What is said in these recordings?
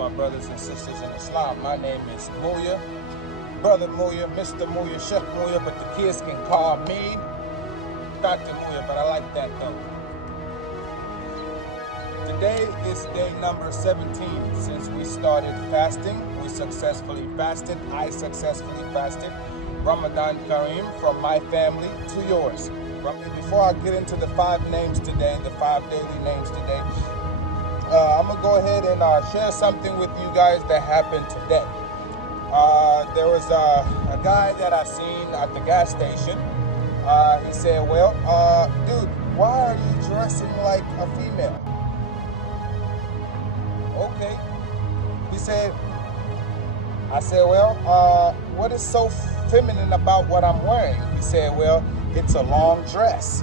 my brothers and sisters in Islam. My name is Muya, Brother Muya, Mr. Muya, Chef Muya, but the kids can call me Dr. Muya, but I like that though. Today is day number 17 since we started fasting. We successfully fasted. I successfully fasted. Ramadan’2022 from my family to yours. Before I get into the 5 names today, the 5 daily names today, I'm going to go ahead and share something with you guys that happened today. There was a guy that I seen at the gas station. He said, well, dude, why are you dressing like a female? Okay. He said, I said, well, what is so feminine about what I'm wearing? He said, well, it's a long dress.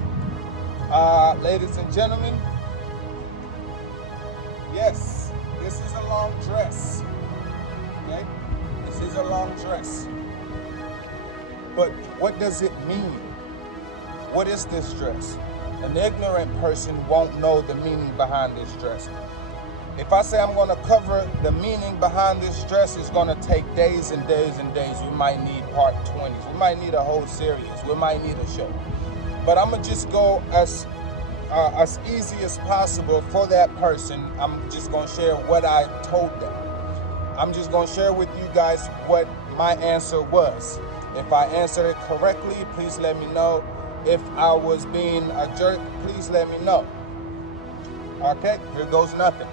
Ladies and gentlemen, yes, this is a long dress. Okay? This is a long dress. But what does it mean? What is this dress? An ignorant person won't know the meaning behind this dress. If I say I'm going to cover the meaning behind this dress, it's going to take days and days and days. We might need part 20s. We might need a whole series. We might need a show. But I'm going to just go as easy as possible for that person. I'm just going to share what I told them. I'm just going to share with you guys what my answer was. If I answered it correctly, please let me know. If I was being a jerk, please let me know. Okay, here goes nothing.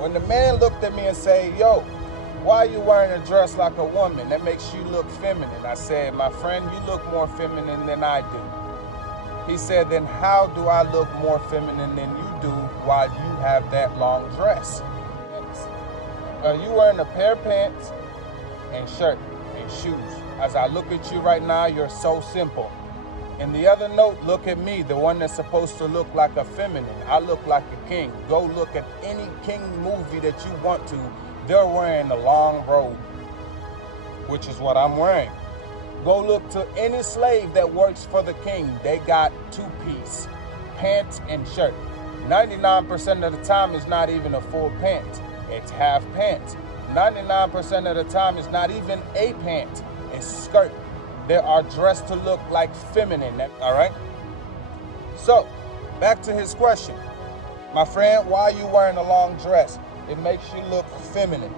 When the man looked at me and said, yo, why are you wearing a dress like a woman? That makes you look feminine. I said, my friend, you look more feminine than I do. He said, then how do I look more feminine than you do while you have that long dress? You wearing a pair of pants and shirt and shoes. As I look at you right now, you're so simple. In the other note, look at me, the one that's supposed to look like a feminine. I look like a king. Go look at any king movie that you want to. They're wearing a long robe, which is what I'm wearing. Go look to any slave that works for the king. They got 2-piece, pants and shirt. 99% of the time, it's not even a full pant. It's half pants. 99% of the time, it's not even a pant. It's skirt. They are dressed to look like feminine, all right? So, back to his question. My friend, why are you wearing a long dress? It makes you look feminine.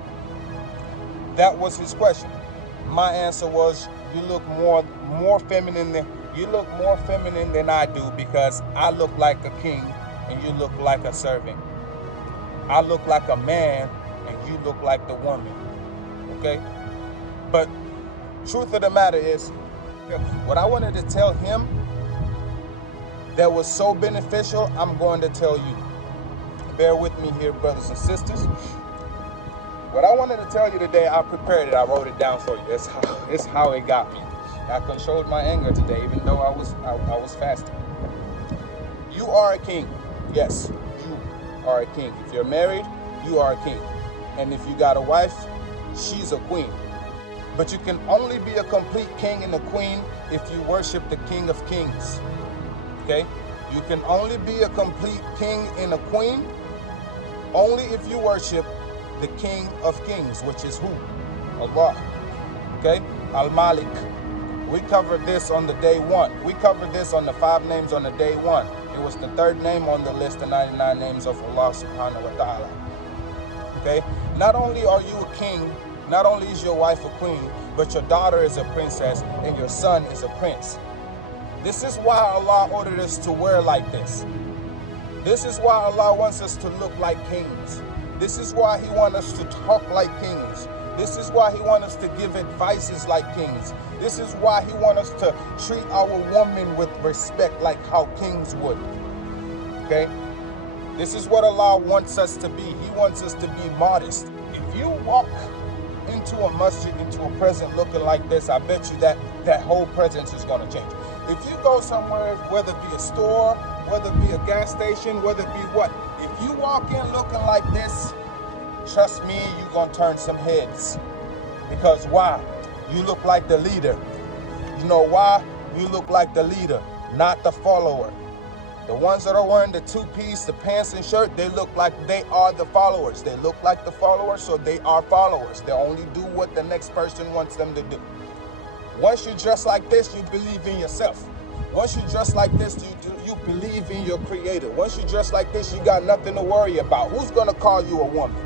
That was his question. My answer was, you look more feminine than I do because I look like a king and you look like a servant. I look like a man and you look like the woman. Okay? But truth of the matter is, what I wanted to tell him that was so beneficial, I'm going to tell you. Bear with me here, brothers and sisters. What I wanted to tell you today, I prepared it. I wrote it down for you. It's how it got me. I controlled my anger today, even though I was fasting. You are a king. Yes, you are a king. If you're married, you are a king. And if you got a wife, she's a queen. But you can only be a complete king and a queen if you worship the King of Kings. Okay? You can only be a complete king and a queen only if you worship the King of Kings, which is who? Allah. Okay? Al-Malik. We covered this on the day 1. We covered this on the 5 names on the day 1. It was the 3rd name on the list of 99 names of Allah subhanahu wa ta'ala. Okay? Not only are you a king, not only is your wife a queen, but your daughter is a princess and your son is a prince. This is why Allah ordered us to wear like this. This is why Allah wants us to look like kings. This is why He wants us to talk like kings. This is why He wants us to give advices like kings. This is why He wants us to treat our woman with respect like how kings would. Okay? This is what Allah wants us to be. He wants us to be modest. If you walk into a masjid, into a present looking like this, I bet you that whole presence is going to change. If you go somewhere, whether it be a store, whether it be a gas station, whether it be what, if you walk in looking like this, trust me, you're going to turn some heads. Because why? You look like the leader. You know why? You look like the leader, not the follower. The ones that are wearing the two-piece, the pants and shirt, they look like they are the followers. They look like the followers, so they are followers. They only do what the next person wants them to do. Once you dress like this, you believe in yourself. Once you dress like this, you believe in your creator. Once you dress like this, you got nothing to worry about. Who's going to call you a woman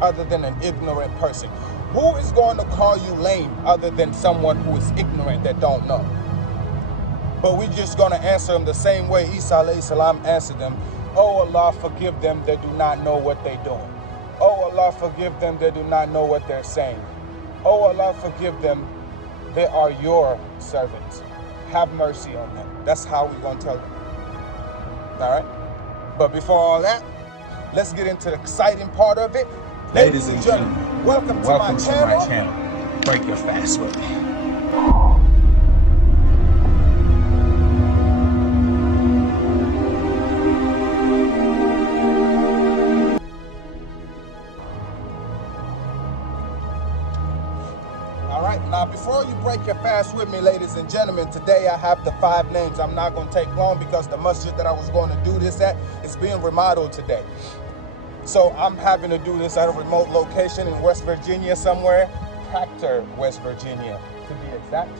other than an ignorant person? Who is going to call you lame other than someone who is ignorant that don't know? But we're just going to answer them the same way Isa alayhi salam answered them. Oh Allah, forgive them, they do not know what they're doing. Oh Allah, forgive them, they do not know what they're saying. Oh Allah, forgive them, they are your servants. Have mercy on them. That's how we're going to tell them. All right? But before all that, let's get into the exciting part of it. Ladies and gentlemen, welcome to my channel. Break your fast with me. Now, before you break your fast with me, ladies and gentlemen, today I have the 5 names. I'm not going to take long because the masjid that I was going to do this at is being remodeled today. So I'm having to do this at a remote location in West Virginia somewhere, Proctor, West Virginia, to be exact,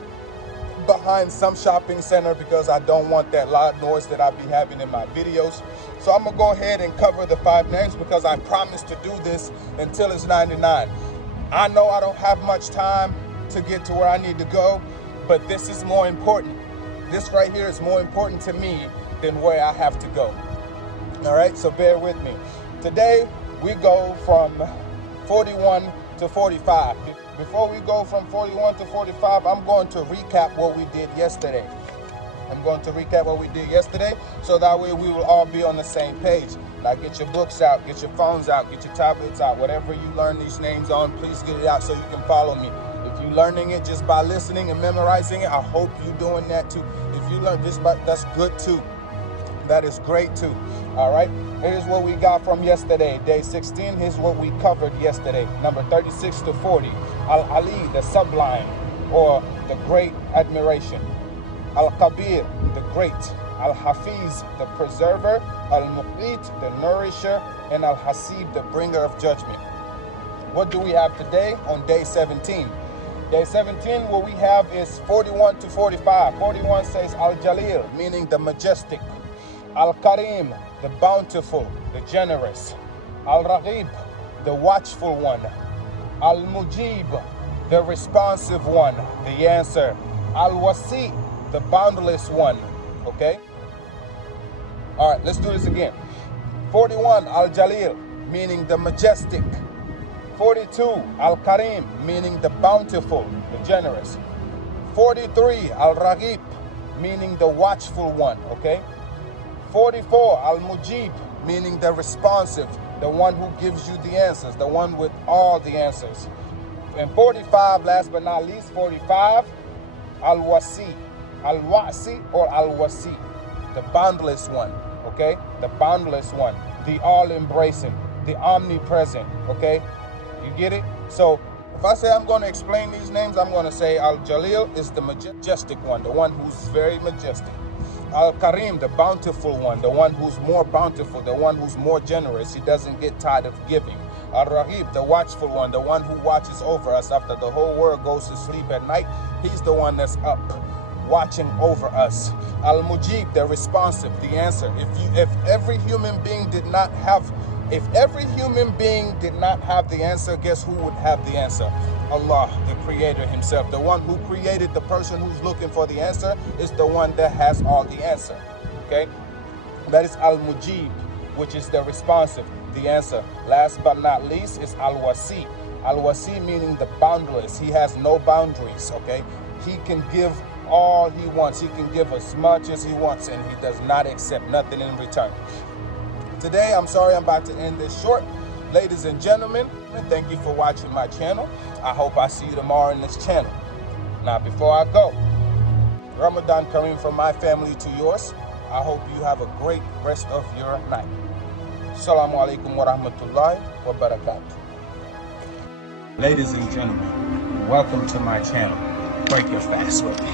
behind some shopping center because I don't want that loud noise that I be having in my videos. So I'm going to go ahead and cover the 5 names because I promised to do this until it's 99. I know I don't have much time to get to where I need to go, but this is more important. This right here is more important to me than where I have to go. All right, so bear with me. Today we go from 41 to 45. Before we go from 41 to 45, I'm going to recap what we did yesterday. So that way we will all be on the same page. Now get your books out, get your phones out, get your tablets out, whatever you learn these names on, please get it out so you can follow me. If you're learning it just by listening and memorizing it, I hope you're doing that too. If you learn this, that's good too. That is great too. All right, here's what we got from yesterday, day 16. Here's what we covered yesterday, number 36 to 40. Al-Ali, the sublime, or the great admiration. Al-Kabir, the great. Al-Hafiz, the preserver. Al-Muqit, the nourisher. And Al-Hasib, the bringer of judgment. What do we have today on day 17? Day 17, what we have is 41 to 45. 41 says Al-Jaleel, meaning the majestic. Al-Kareem, the bountiful, the generous. Al-RAQEEB, the watchful one. Al-MUJEEB, the responsive one, the answer. Al-WAASI, the boundless one. Okay? All right, let's do this again. 41, Al-Jaleel, meaning the majestic. 42, Al-Kareem, meaning the bountiful, the generous. 43, Al-RAQEEB, meaning the watchful one, okay? 44, Al-MUJEEB, meaning the responsive, the one who gives you the answers, the one with all the answers. And 45, last but not least, 45, Al-WAASI, Al-WAASI or Al-WAASI, the boundless one, okay? The boundless one, the all-embracing, the omnipresent, okay? You get it? So if I say I'm going to explain these names, I'm going to say Al-Jaleel is the majestic one, the one who's very majestic. Al-Kareem, the bountiful one, the one who's more bountiful, the one who's more generous. He doesn't get tired of giving. Al-RAQEEB, the watchful one, the one who watches over us after the whole world goes to sleep at night. He's the one that's up watching over us. Al-MUJEEB, the responsive, the answer. If every human being did not have the answer, guess who would have the answer? Allah, the creator himself. The one who created the person who's looking for the answer is the one that has all the answer. Okay? That is Al-MUJEEB, which is the responsive, the answer. Last but not least is Al-WAASI. Al-WAASI meaning the boundless. He has no boundaries, okay? He can give all he wants. He can give as much as he wants, and he does not accept nothing in return. Today, I'm sorry I'm about to end this short. Ladies and gentlemen, thank you for watching my channel. I hope I see you tomorrow in this channel. Now, before I go, Ramadan Kareem from my family to yours. I hope you have a great rest of your night. Assalamu alaikum wa rahmatullahi wa barakatuh. Ladies and gentlemen, welcome to my channel. Break your fast with me.